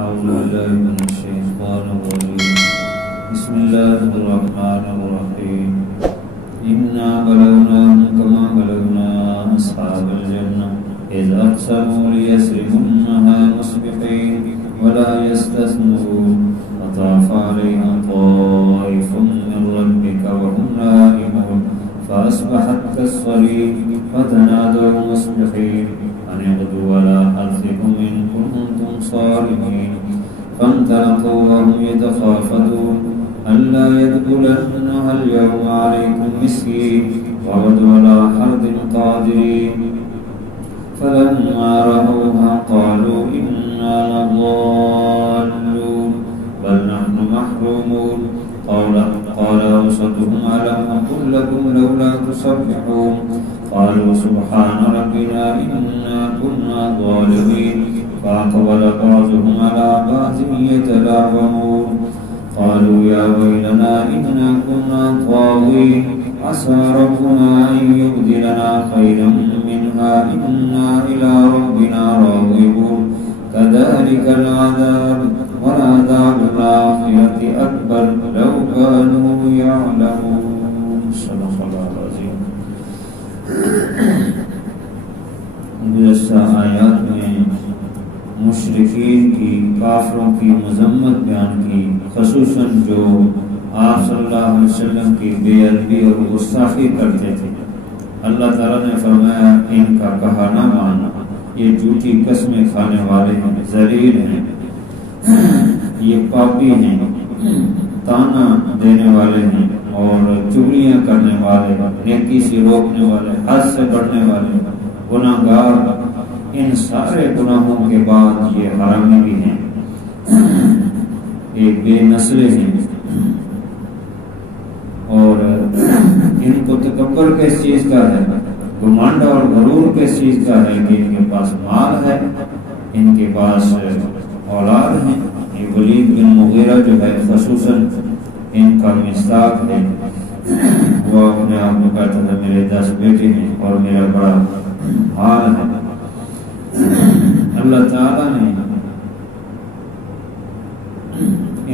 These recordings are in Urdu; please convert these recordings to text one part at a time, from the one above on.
أعوذ بالله من الشيطان الرجيم بسم الله الرحمن الرحيم إنا بلوناهم كما بلونا أصحاب الجنة إذ أقسموا ليسرمنها مصبحين ولا يستثنون فطاف عليها طائف من ربك وهم نائمون فأصبحت كالصريم فتنادوا مصبحين أن اغدوا على حرثكم إن كنتم صارمين فانطلقوا وهم يتخافتون ألا يدخلنها اليوم عليكم مسكين وغدوا على حرد قادرين فلما رأوها قالوا إنا لضالون بل نحن محرومون قال أوسطهم ألم أقل لكم لولا تسبحون قالوا سبحان ربنا إنا كنا ظالمين فأقبل بعضهم على بعض يتلاومون قالوا يا ويلنا إنا كنا طاغين عسى ربنا أن يبدلنا خيرا منها إنا إلى ربنا راغبون كذلك العذاب ولعذاب الآخرة أكبر لو كانوا يعلمون صدق الله العظيم. گزشتہ آیات میں مشرکین کی کافروں کی مذمت بیان کی، خصوصاً جو آپ صلی اللہ علیہ وسلم کی بے ادبی اور گستاخی کرتے تھے. اللہ تعالیٰ نے فرمایا ان کا کہا نہ ماننا، یہ جھوٹی قسمیں کھانے والے ہیں، ذلیل ہیں، یہ پاپی ہیں، تانا دینے والے ہیں اور چغلیاں کرنے والے، نیکی سے روکنے والے، حد سے بڑھنے والے، گناہگار. ان سارے گناہوں کے بعد یہ حرامی بھی ہیں، ایک بے نسلے ہیں. اور ان کو تکبر کس چیز کا ہے، گھمنڈ اور غرور کس چیز کا ہے کہ ان کے پاس مال ہے، ان کے پاس اولاد ہیں. یہ ولید بن مغیرہ جو ہے خصوصاً ان کا مصداق ہے، وہ اپنے آپ کو کہتا تھا میرے 10 بیٹے ہیں اور میرا بڑا مال ہے. اللہ تعالیٰ نے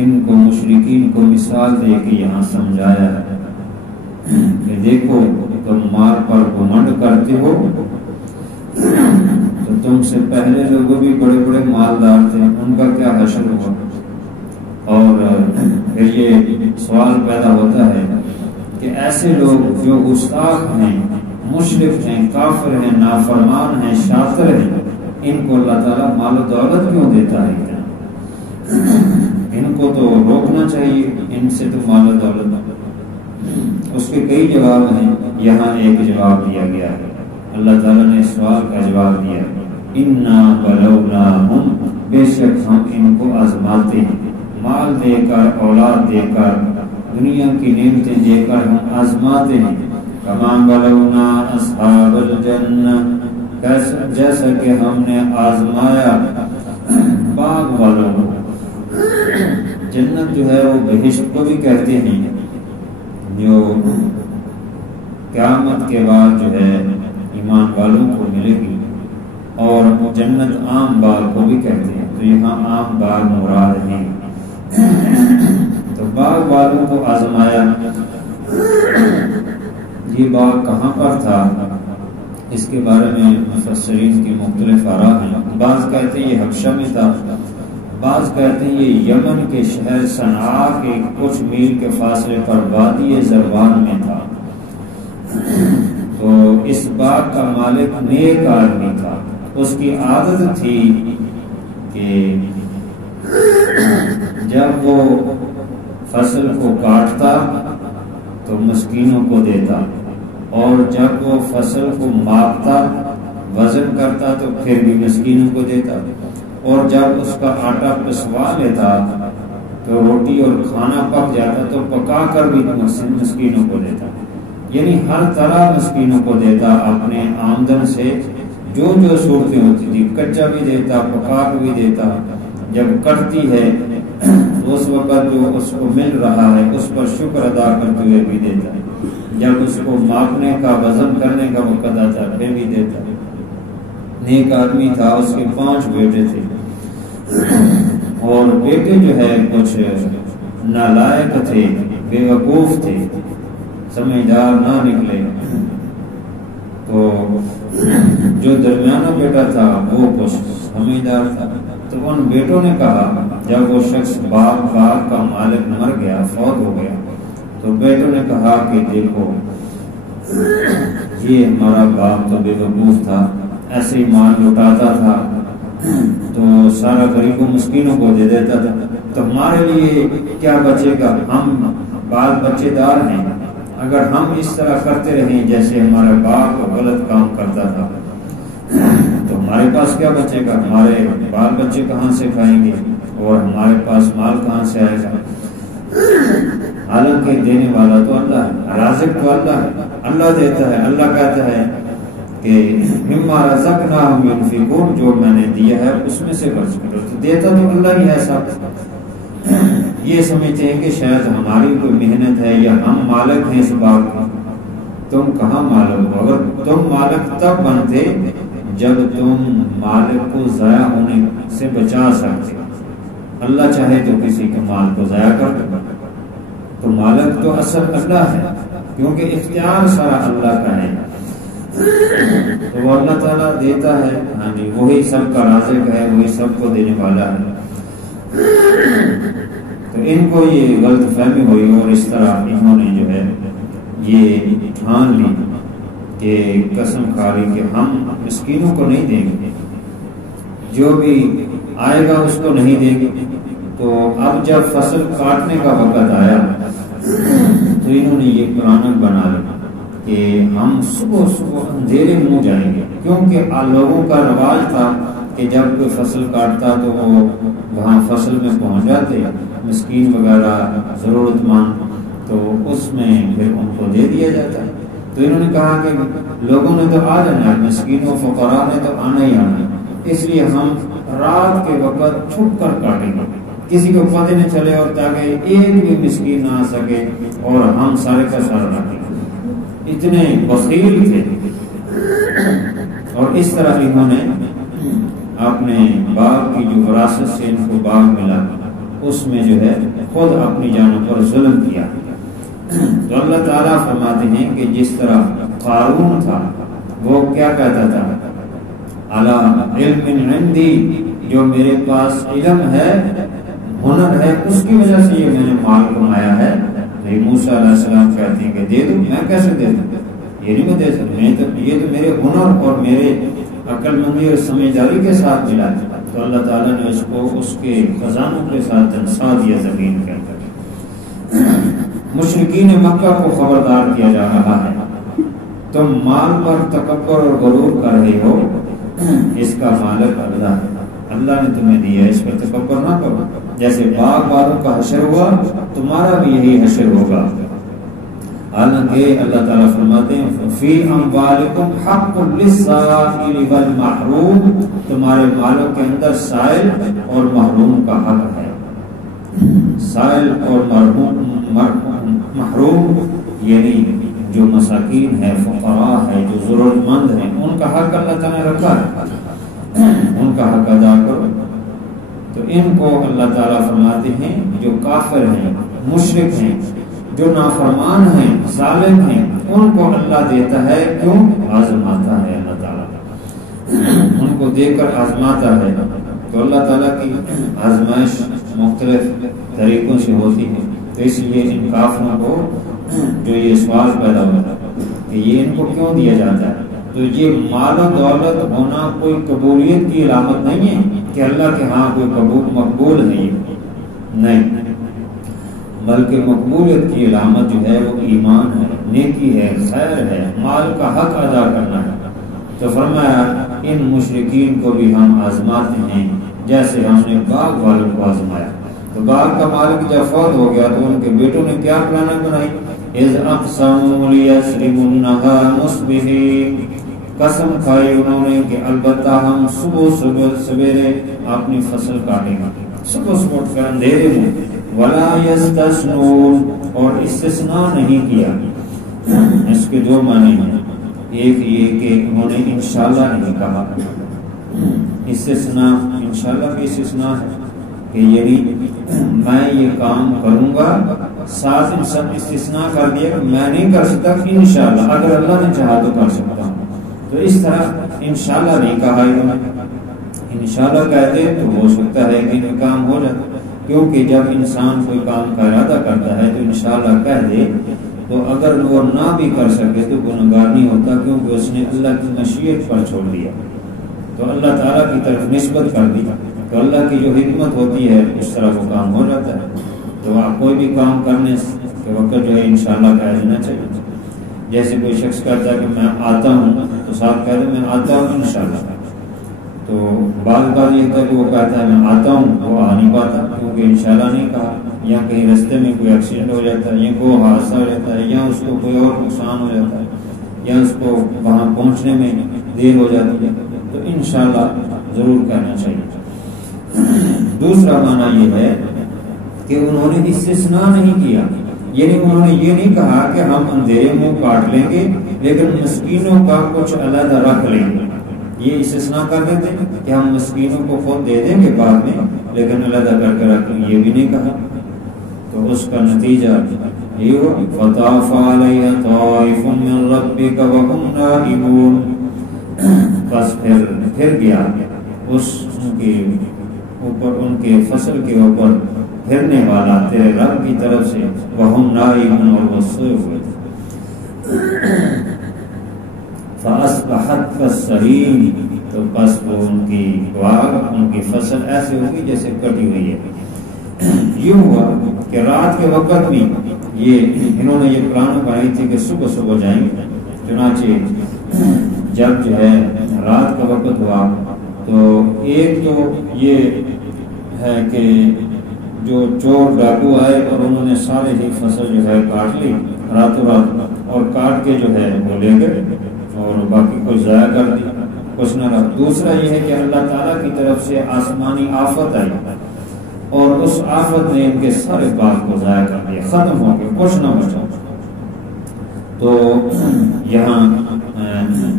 ان کو مشرکین کو مثال دے کے یہاں سمجھایا ہے کہ دیکھو تم مال پر گھمنڈ کرتے ہو تو تم سے پہلے لوگ بھی بڑے بڑے مالدار تھے، ان کا کیا حشر ہوا. اور پھر یہ سوال پیدا ہوتا ہے کہ ایسے لوگ جو گستاخ ہیں، مشرک ہیں، کافر ہیں، نافرمان ہیں، شاطر ہیں، ان کو اللہ تعالیٰ مال و دولت کیوں دیتا ہے؟ ان کو تو روکنا چاہیے، ان سے تو مال و دولت. اس کے کئی جواب ہیں، یہاں ایک جواب دیا گیا ہے. اللہ تعالیٰ نے اس سوال کا جواب دیا، انا بلوناہم، بے شک ہم ان کو آزماتے ہیں، مال دے کر، اولاد دے کر، دنیا کی نعمتیں دے کر ہم آزماتے ہیں. کما بلونا اصحاب الجنہ، جیسا کہ ہم نے آزمایا باغ والوں کو. جنت جو ہے وہ بہشت کو بھی کہتے ہیں، جو قیامت کے بعد جو ہے ایمان والوں کو ملے گی. اور جنت عام باغ کو بھی کہتے ہیں، تو یہاں عام باغ مراد ہیں. تو باغ والوں کو آزمایا. یہ باغ کہاں پر تھا، اس کے بارے میں مفسرین کی مختلف آراء ہیں. بعض کہتے ہیں یہ حبشہ میں تھا، بعض کہتے ہیں یہ یمن کے شہر صنعاء کے کچھ میل کے فاصلے پر وادی زروان میں تھا. تو اس باغ کا مالک نیک آدمی تھا. اس کی عادت تھی کہ جب وہ فصل کو کاٹتا تو مسکینوں کو دیتا، اور جب وہ فصل کو ماپتا، وزن کرتا تو پھر بھی مسکینوں کو دیتا، اور جب اس کا آٹا پسوا لیتا تو روٹی اور کھانا پک جاتا تو پکا کر بھی مسکینوں کو دیتا. یعنی ہر طرح مسکینوں کو دیتا. اپنے آمدن سے جو جو صورتیں ہوتی تھی، کچا بھی دیتا، پکا بھی دیتا. جب کٹتی ہے تو اس وقت جو اس کو مل رہا ہے اس پر شکر ادا کرتے ہوئے بھی دیتا. جب اس کو ماپنے کا، وزن کرنے کا وقت آتا پھر بھی دیتا. نیک آدمی تھا، اس کے 5 بیٹے تھے اور بیٹے جو ہے کچھ نالائق تھے، بے وقوف تھے، سمجھدار نہ نکلے۔ تو جو درمیانہ بیٹا تھا وہ کچھ سمجھدار تھا۔ تو ان بیٹوں نے کہا، جب وہ شخص باغ کا مالک مر گیا، فوت ہو گیا، تو بیٹوں نے کہا کہ دیکھو یہ ہمارا باپ تو بے وقوف تھا، ایسے ہی مال لٹاتا تھا تو سارا غریبوں مسکینوں کو دے دیتا تھا، تو ہمارے لیے کیا بچے گا؟ ہم بال بچے دار ہیں، اگر ہم اس طرح کرتے رہیں جیسے ہمارا باپ غلط کام کرتا تھا تو ہمارے پاس کیا بچے گا؟ ہمارے بال بچے کہاں سے کھائیں گے اور ہمارے پاس مال کہاں سے آئے گا؟ حالانکہ دینے والا تو اللہ ہے، رازق تو اللہ ہے، اللہ دیتا ہے۔ اللہ کہتا ہے کہ مما رزقناہم ينفقون، جو میں نے دیا ہے اس میں سے خرچ کرو، تو دیتا تو اللہ ہی ہے سب۔ یہ سمجھتے ہیں کہ شاید ہماری کوئی محنت ہے یا ہم مالک ہیں اس باغ کے۔ تم کہاں مالک ہو؟ اگر تم مالک تب بنتے جب تم مالک کو ضائع ہونے سے بچا سکتے۔ اللہ چاہے تو کسی کے مال کو ضائع کر دے، تو مالک تو اصل اللہ ہے، کیونکہ اختیار سارا اللہ کا ہے۔ تو وہ اللہ تعالیٰ دیتا ہے، ہاں جی، وہی سب کا رازق ہے، وہی سب کو دینے والا ہے۔ تو ان کو یہ غلط فہمی ہوئی اور اس طرح انہوں نے جو ہے یہ ٹھان لی کہ قسم کھا لی کہ ہم مسکینوں کو نہیں دیں گے، جو بھی آئے گا اس کو نہیں دیں گے۔ تو اب جب فصل کاٹنے کا وقت آیا تو انہوں نے یہ پلان بنا لیا کہ ہم صبح صبح اندھیرے منہ جائیں گے، کیونکہ لوگوں کا رواج تھا کہ جب کوئی فصل کاٹتا تو وہ وہاں فصل میں پہنچ جاتے، مسکین وغیرہ ضرورت مند، تو اس میں پھر ان کو دے دیا جاتا ہے۔ تو انہوں نے کہا کہ لوگوں نے تو آ جانا ہے، مسکینوں فقراء نے تو آنا ہی آنا ہے، اس لیے ہم رات کے وقت چھپ کر کاٹیں گے، کسی کو پتہ نہ چلے اور تاکہ ایک بھی مسکین نہ آ سکے اور ہم سارے کا سارا رکھیں۔ اتنے بخیل تھے۔ اور اس طرح انہوں نے اپنے باغ کی جو وراثت سے ان کو باغ ملا اس میں جو ہے خود اپنی جانوں پر ظلم کیا۔ تو اللہ تعالیٰ فرماتے ہیں کہ جس طرح قارون تھا وہ کیا کہتا تھا، اعلی علم عندی، جو میرے پاس علم ہے، ہنر ہے، اس کی وجہ سے یہ میں نے مال کمایا ہے۔ موسیٰ علیہ السلام کہتے ہیں کہ دے دوں، میں کیسے دے دوں؟ یہ نہیں میں دے سکتا، یہ تو میرے ہنر اور میرے عقل مندی اور سمجھداری کے ساتھ ملا ہے۔ تو اللہ تعالیٰ نے اس کو اس کے خزانوں کے ساتھ دنسا دیا زمین کے اندر۔ مشرکین مکہ کو خبردار کیا جا رہا ہے، تم مال پر تکبر اور غرور کر رہے ہو، اس کا مالک اللہ ہے، اللہ نے تمہیں دیا، اس پر تکبر نہ کرو۔ جیسے باغ والوں کا حشر ہوا تمہارا بھی یہی حشر ہوگا۔ حالانکہ اللہ تعالیٰ فرماتے ہیں فی اموالکم حق للسائل والمحروم، تمہارے مالوں کے اندر سائل اور محروم کا حق ہے۔ سائل اور محروم یعنی جو مساکین ہے، فقراء ہے، جو ضرورت مند ہیں، ان کا حق اللہ تعالیٰ نے رکھا ہے، ان کا حق ادا کرو۔ تو ان کو اللہ تعالیٰ فرماتے ہیں جو کافر ہیں، مشرک ہیں، جو نافرمان ہیں، ظالم ہیں، ان کو اللہ دیتا ہے، کیوں؟ آزماتا ہے اللہ تعالیٰ، ان کو دے کر آزماتا ہے۔ تو اللہ تعالیٰ کی آزمائش مختلف طریقوں سے ہوتی ہے، تو اس لیے ان کافروں کو جو یہ سوال پیدا ہوتا ہے کہ یہ ان کو کیوں دیا جاتا ہے، تو یہ مال و دولت ہونا کوئی قبولیت کی علامت نہیں ہے کہ اللہ کے ہاں کوئی مقبول نہیں، بلکہ مقبولیت کی علامت جو ہے وہ ایمان ہے، نیکی ہے، خیر ہے، مال کا حق ادا کرنا ہے۔ تو فرمایا ان مشرکین کو بھی ہم آزماتے ہیں جیسے ہم نے باغ والوں کو آزمایا۔ تو باغ کا مالک جب فوت ہو گیا تو ان کے بیٹوں نے کیا پلانیں بنائی، اذ اقسموا لیسرمنها مصبحین، قسم کھائی انہوں نے کہ البتہ ہم صبح سویرے اپنی فصل کاٹیں گے، صبح اٹھ کر اندھیرے میں، ولا یستثنون، اور استثناء نہیں کیا۔ اس کے دو معنی ہیں، ایک یہ کہ انہوں نے انشاءاللہ نہیں کہا، استثناء انشاءاللہ بھی استثناء ہے، کہ یعنی میں یہ کام کروں گا، ساتھ استثناء کر دیا کہ میں نہیں کر سکتا، انشاءاللہ اگر اللہ نے چاہا تو کر سکتا ہوں۔ تو اس طرح انشاءاللہ نہیں کہا، انشاءاللہ کہتے تو ہو سکتا ہے کہ یہ کام ہو جاتا، کیونکہ جب انسان کوئی کام کا ارادہ کرتا ہے تو انشاءاللہ کہہ دے، تو اگر وہ نہ بھی کر سکے تو گنہگار نہیں ہوتا، کیونکہ اس نے اللہ کی مشیت پر چھوڑ دیا، تو اللہ تعالیٰ کی طرف نسبت کر دی، تو اللہ کی جو حکمت ہوتی ہے اس طرح وہ کام ہو جاتا ہے۔ تو آپ کوئی بھی کام کرنے کے وقت جو ہے انشاءاللہ کہہ دینا چاہیے۔ جیسے کوئی شخص کہتا ہے کہ میں آتا ہوں، تو ساتھ کہہ دیں میں آتا ہوں انشاءاللہ۔ تو بعض بات یہ ہوتا ہے کہ وہ کہتا ہے میں آتا ہوں، وہ آ نہیں پاتا کیونکہ انشاءاللہ نہیں کہا، یا کہیں رستے میں کوئی ایکسیڈنٹ ہو جاتا ہے، یا کوئی حادثہ ہو جاتا ہے، یا اس کو کوئی اور نقصان ہو جاتا ہے، یا اس کو وہاں پہنچنے میں دیر ہو جاتی ہے، تو انشاءاللہ ضرور کہنا چاہیے۔ دوسرا معنی یہ ہے کہ انہوں نے استثناء نہیں کیا، یعنی انہوں نے یہ نہیں کہا کہ ہم اندھیرے منہ کاٹ لیں گے لیکن مسکینوں کا کچھ علیحدہ رکھ لیں گے، یہ استثناء کر دیتے ہیں کہ ہم مسکینوں کو خود دے دیں گے بعد میں لیکن علیحدہ کر کے رکھ لیں گے، یہ بھی نہیں کہا۔ تو اس کا نتیجہ یہ ہوا فَطَافَ عَلَيْهَا طَائِفٌ مِّن رَّبِّكَ وَهُمْ نَائِمُونَ، بس پھر گیا اس کے اوپر، ان کے فصل کے اوپر پھرنے والا تیرے رب کی طرف سے، وَهُمْ نَائِمُونَ، اور وہ سوئے ہوئے تھے۔ فَأَصْبَحَتْ كَالصَّرِيمِ، تو بس وہ ان کی باغ، ان کی فصل ایسے ہوگی جیسے کٹی ہوئی ہے۔ یوں ہوا کہ رات کے وقت بھی انہوں نے یہ پلان بنائی تھی کہ صبح صبح جائیں گے، چنانچہ جب جو ہے رات کا وقت ہوا تو ایک تو یہ ہے کہ جو چور ڈاکو آئے اور انہوں نے سارے ہی فصل جو ہے کاٹ لی راتوں رات، اور کاٹ کے جو ہے وہ لے گئے اور باقی کچھ ضائع کر دی، کچھ نہ رہا۔ دوسرا یہ ہے کہ اللہ تعالیٰ کی طرف سے آسمانی آفت آئی اور اس آفت نے ان کے سارے باغ کو ضائع کر دیا، ختم ہو گئے، کچھ نہ بچا۔ تو یہاں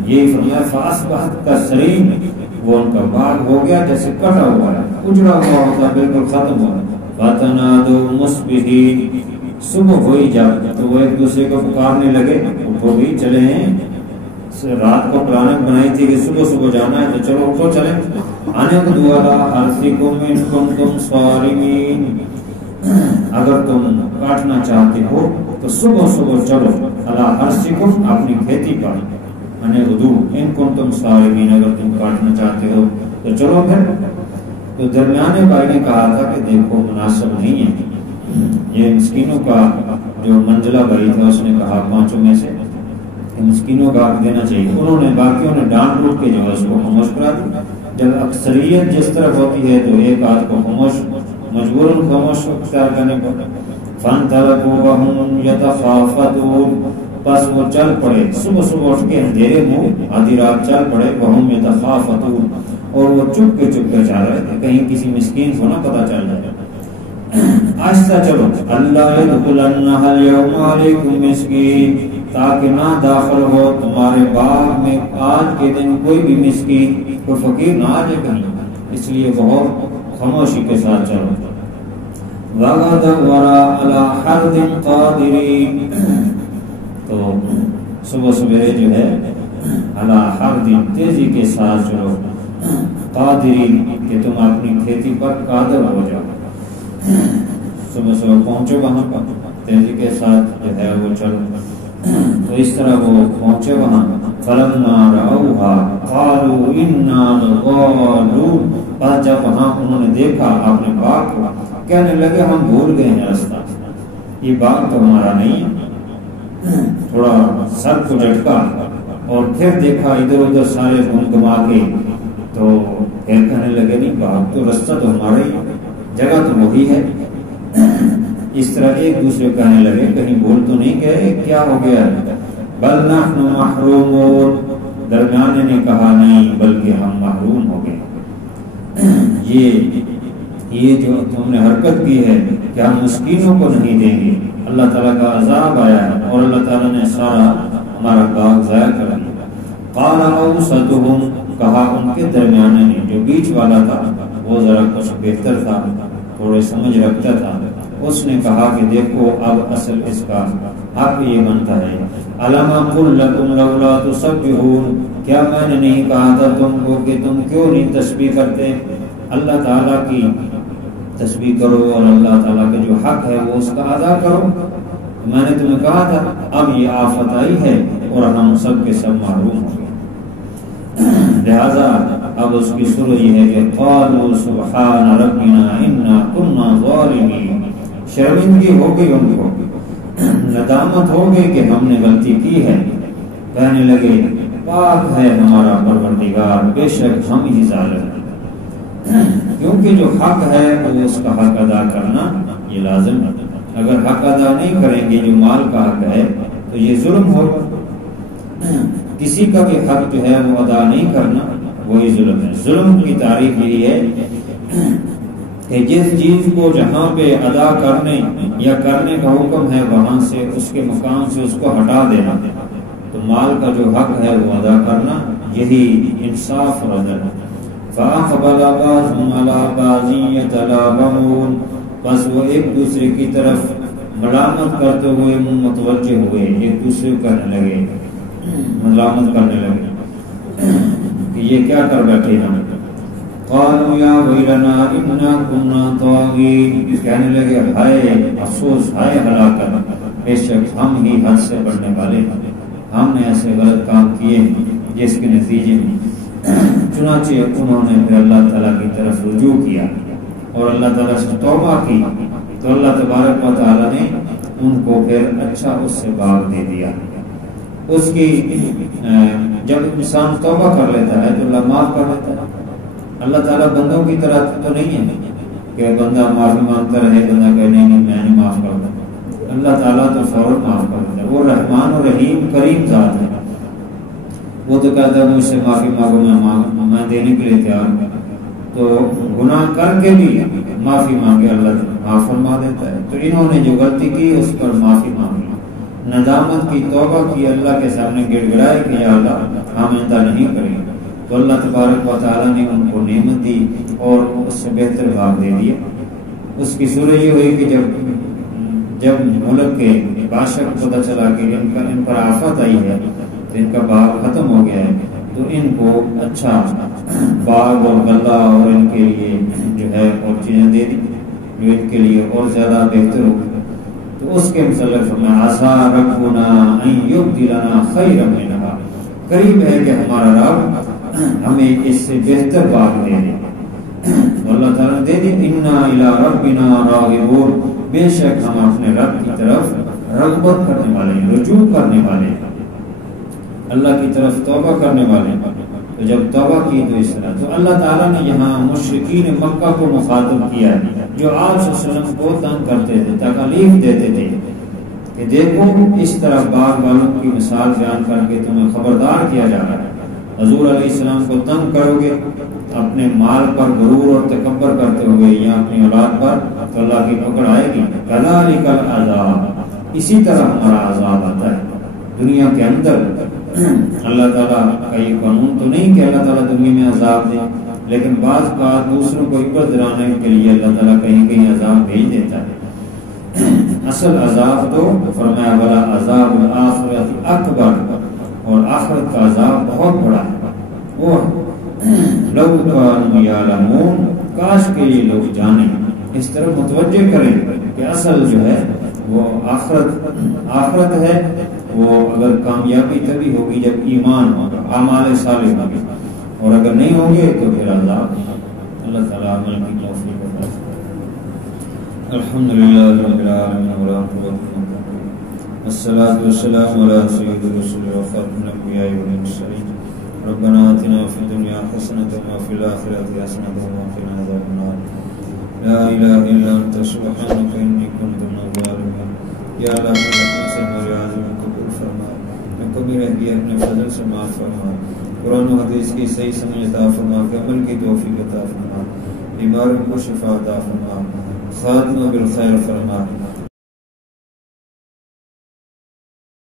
یہ فرمایا فَأَصْبَحَتْ كَالصَّرِيمِ، وہ ان کا باغ ہو گیا جیسے کٹا ہوا ہے، اجڑا ہوا ہوتا، بالکل ختم ہوا۔ فَتَنَادَوْا مُصْبِحِينَ، صبح ہوئی جب تو وہ ایک دوسرے کو پکارنے لگے، اٹھو بھی چلے ہیں، رات کو پلاننگ بنائی تھی کہ صبح صبح جانا ہے تو چلو اٹھو چلیں، اَنِغْدُوا عَلَىٰ حَرْثِكُمْ إِن كُنتُمْ صَارِمِينَ، اگر تم کاٹنا چاہتے ہو تو صبح صبح چلو، عَلَىٰ حَرْثِكُمْ، اپنی کھیتی پر، اَنِغْدُوا إِن كُنتُمْ صَارِمِينَ، اگر تم کاٹنا چاہتے ہو تو چلو پھر۔ تو درمیانے بھائی نے کہا تھا کہ دیکھو مناسب نہیں ہے، یہ مسکینوں کا جو منزلہ بھائی تھا اس نے کہا پانچوں میں سے مسکینوں کا حق دینا چاہیے، انہوں نے باقیوں نے ڈانٹ ڈوٹ کے جو ہے اس کو خاموش کرا دی۔ جب اکثریت جس طرف ہوتی ہے تو ایک آدھ کو خاموش، مجبوراً خاموش اختیار کرنے کو۔ فَانْطَلَقُوا وَهُمْ يَتَخَافَتُونَ، بس وہ چل پڑے، صبح صبح اٹھ کے اندھیرے منہ آدھی رات چل پڑے، وَهُمْ يَتَخَافَتُونَ، اور وہ چپ کے چل رہے تھے، کہیں کسی مسکین کو نہ پتہ چل جائے۔ آہستہ چلو، اللہ يَدْخُلَنَّهَا الْيَوْمَ عَلَيْكُمْ مِسْكِينٌ، تاکہ نہ داخل ہو تمہارے باغ میں آج کے دن کوئی بھی مسکین، کوئی فقیر نہ آ جائے کہیں، اس لیے بہت خاموشی کے ساتھ چلو۔ وَغَدَوْا عَلَىٰ حَرْدٍ قَادِرِينَ، تو صبح سویرے جو ہے عَلَىٰ حَرْدٍ، تیزی کے ساتھ چلو، قادرین، کہ تم اپنی کھیتی پر قادر ہو جاؤ۔ صبح صبح پہنچو وہاں پر، تیزی کے ساتھ جو ہے وہ چلو۔ تو اس طرح وہ پہنچے وہاں، فَلَمَّا رَأَوْهَا قَالُوا إِنَّا لَضَالُّونَ، بس جب وہاں انہوں نے دیکھا اپنے باغ کو، کہنے لگے ہم بھول گئے ہیں راستہ، یہ باغ تو ہمارا نہیں ہے۔ تھوڑا سر کو جھٹکا اور پھر دیکھا ادھر ادھر سارے گمگما کے، تو پھر کہنے لگے نہیں، باغ تو راستہ تو ہمارا ہی ہے، جگہ تو وہی ہے۔ اس طرح ایک دوسرے کہنے لگے کہیں بھول تو نہیں گئے، کیا ہو گیا؟ بل نحن محرومون، درمیانے نے کہا نہیں بلکہ ہم محروم ہو گئے، یہ جو تم نے حرکت کی ہے کہ ہم مسکینوں کو نہیں دیں گے، اللہ تعالیٰ کا عذاب آیا ہے اور اللہ تعالیٰ نے سارا ہمارا باغ ضائع کر دیا۔ قال اوسطهم، کہا ان کے درمیانے نے، جو بیچ والا تھا وہ ذرا کچھ بہتر تھا، تھوڑے سمجھ رکھتا تھا، اس نے کہا کہ دیکھو اب اصل اس کا حق یہ بنتا ہے، الم قل لکم لولا تسبحون، کیا میں نے نہیں کہا تھا تم کو کہ تم کیوں نہیں تسبیح کرتے؟ اللہ تعالیٰ کی تسبیح کرو اور اللہ تعالیٰ کا جو حق ہے وہ اس کا ادا کرو۔ میں نے تمہیں کہا تھا، اب یہ آفت آئی ہے اور ہم سب کے سب محروم ہوں گے۔ لہذا اب اس کی سورہ یہ ہے کہ قالوا سبحان ربنا انا كنا ظالمین، شرمندگی ہو گئی ان کو، ندامت ہو گئی کہ ہم نے غلطی کی ہے، کہنے لگے پاک ہے ہمارا پروردگار، بے شک ہم ہی ظالم ہیں۔ کیونکہ جو حق ہے وہ اس کا حق ادا کرنا یہ لازم ہے، اگر حق ادا نہیں کریں گے جو مال کا حق ہے تو یہ ظلم ہوگا۔ کسی کا بھی حق جو ہے وہ ادا نہیں کرنا وہی ظلم ہے۔ ظلم کی تعریف یہی ہے کہ جس چیز کو جہاں پہ ادا کرنے یا کرنے کا حکم ہے وہاں سے اس کے مقام سے اس کو ہٹا دینا، تو مال کا جو حق ہے وہ ادا کرنا یہی انصاف اور عدل ہے۔ فَأَقْبَلَ بَعْضُهُمْ عَلَىٰ بَعْضٍ يَتَلَاوَمُونَ، بس وہ ایک دوسرے کی طرف ملامت کرتے ہوئے متوجہ ہوئے، ایک دوسرے کو کہنے لگے، ملامت کرنے لگے کہ یہ کیا کر بیٹھے ہم۔ قالوا یا ویلنا انا كنا طاغین، کہنے لگے ہائے افسوس، ہائے ہلاکت، بے شک ہم ہی حد سے بڑھنے والے ہیں، ہم نے ایسے غلط کام کیے جس کے نتیجے میں چنانچہ انہوں نے پھر اللہ تعالیٰ کی طرف رجوع کیا اور اللہ تعالیٰ سے توبہ کی، تو اللہ تبارک و تعالیٰ نے ان کو پھر اچھا اس سے باغ دے دیا۔ اس کی جب انسان توبہ کر لیتا ہے تو اللہ معاف کر لیتا ہے۔ اللہ تعالیٰ بندوں کی طرح تو نہیں ہے کہ بندہ معافی مانگتا رہے، بندہ کہ نہیں میں نے معاف کر دیا۔ اللہ تعالیٰ تو فوراً معاف کر دیتا ہے، وہ رحمان و رحیم کریم ذات ہے۔ وہ تو کہتا ہے مجھ سے معافی مانگو، میں دینے کے لیے تیار ہوں، تو گناہ کر کے بھی معافی مانگے اللہ معاف فرما دیتا ہے۔ تو انہوں نے جو غلطی کی اس پر معافی مانگی، ندامت کی، توبہ کی، اللہ کے سامنے گڑ گڑائے کہ یا اللہ ہم ایسا نہیں کریں گے، تو اللہ تبارک و تعالیٰ نے ان کو نعمت دی اور اس سے بہتر باغ دے دیا۔ اس کی صورت یہ ہوئی کہ جب ملک کے بادشاہ کو پتہ چلا کہ ان پر آفت آئی ہے، تو ان کا باغ ختم ہو گیا ہے، تو ان کو اچھا باغ اور غلہ اور ان کے لیے جو ہے اور چیزیں دے دی جو ان کے لیے اور زیادہ بہتر ہو۔ تو اس کے متعلق فرمایا عسیٰ ربنا ان یبدلنا خیرا منہا، قریب ہے کہ ہمارا رب ہمیں اس سے بہتر باغ دے دے۔ اللہ تعالیٰ دے دے، انا الی ربنا راغبون، بے شک ہم اپنے رب کی طرف رغبت کرنے والے ہیں، رجوع کرنے والے ہیں، اللہ کی طرف توبہ کرنے والے ہیں۔ تو جب توبہ کی تو اس طرح، تو اللہ تعالیٰ نے یہاں مشرکین مکہ کو مخاطب کیا ہے جو آپ صلی اللہ علیہ وسلم کو تنگ کرتے تھے، تکلیف دیتے تھے کہ دیکھو اس طرح باغ والوں کی مثال بیان کر کے تمہیں خبردار کیا جا رہا ہے، حضور علیہ السلام کو تنگ کرو گے اپنے مال پر غرور اور تکبر کرتے ہوئے یا اپنی اولاد پر، تو اللہ کی پکڑ آئے گی۔ کذالک العذاب، اسی طرح ہمارا عذاب آتا ہے دنیا کے اندر۔ اللہ تعالیٰ کا یہ قانون تو نہیں کہ اللہ تعالیٰ دنیا میں عذاب دے، لیکن بعض بات دوسروں کو عبرت دلانے کے لیے اللہ تعالیٰ کہیں کہیں عذاب بھیج دیتا ہے۔ اصل عذاب تو فرمایا والا عذاب الآخرت اکبر، اور آخرت کا عذاب بہت بڑا ہے۔ وہ لو کانوا یعلمون، کاش کے یہ لوگ جانیں، اس طرح متوجہ کریں کہ اصل جو ہے وہ آخرت ہے، وہ اگر کامیابی تبھی ہوگی جب ایمان ہوگا، اعمال صالح ہوگی، اور اگر نہیں ہوں گے تو پھر عذاب۔ اللہ تعالیٰ عمل کی توفیق عطا فرمائے۔ الحمدللہ رب العالمین والصلاة والسلام علی سید الرسول وخاتم الانبیاء والمرسلین۔ ربنا آتنا فی الدنیا حسنۃ وفی الآخرۃ حسنۃ وقنا عذاب النار۔ لا الہ الا انت سبحانک انی کنت من الظالمین۔ یا اللہ اپنے سے ہمارے عازم قبول فرما، کبھی رہ گیا اپنے فضل سے معاف فرما، قرآن و حدیث کی صحیح سمجھ عطا فرما، عمل کی توفیق عطا فرما، بیماروں کو شفا عطا فرما، خاتمہ بالخیر فرما۔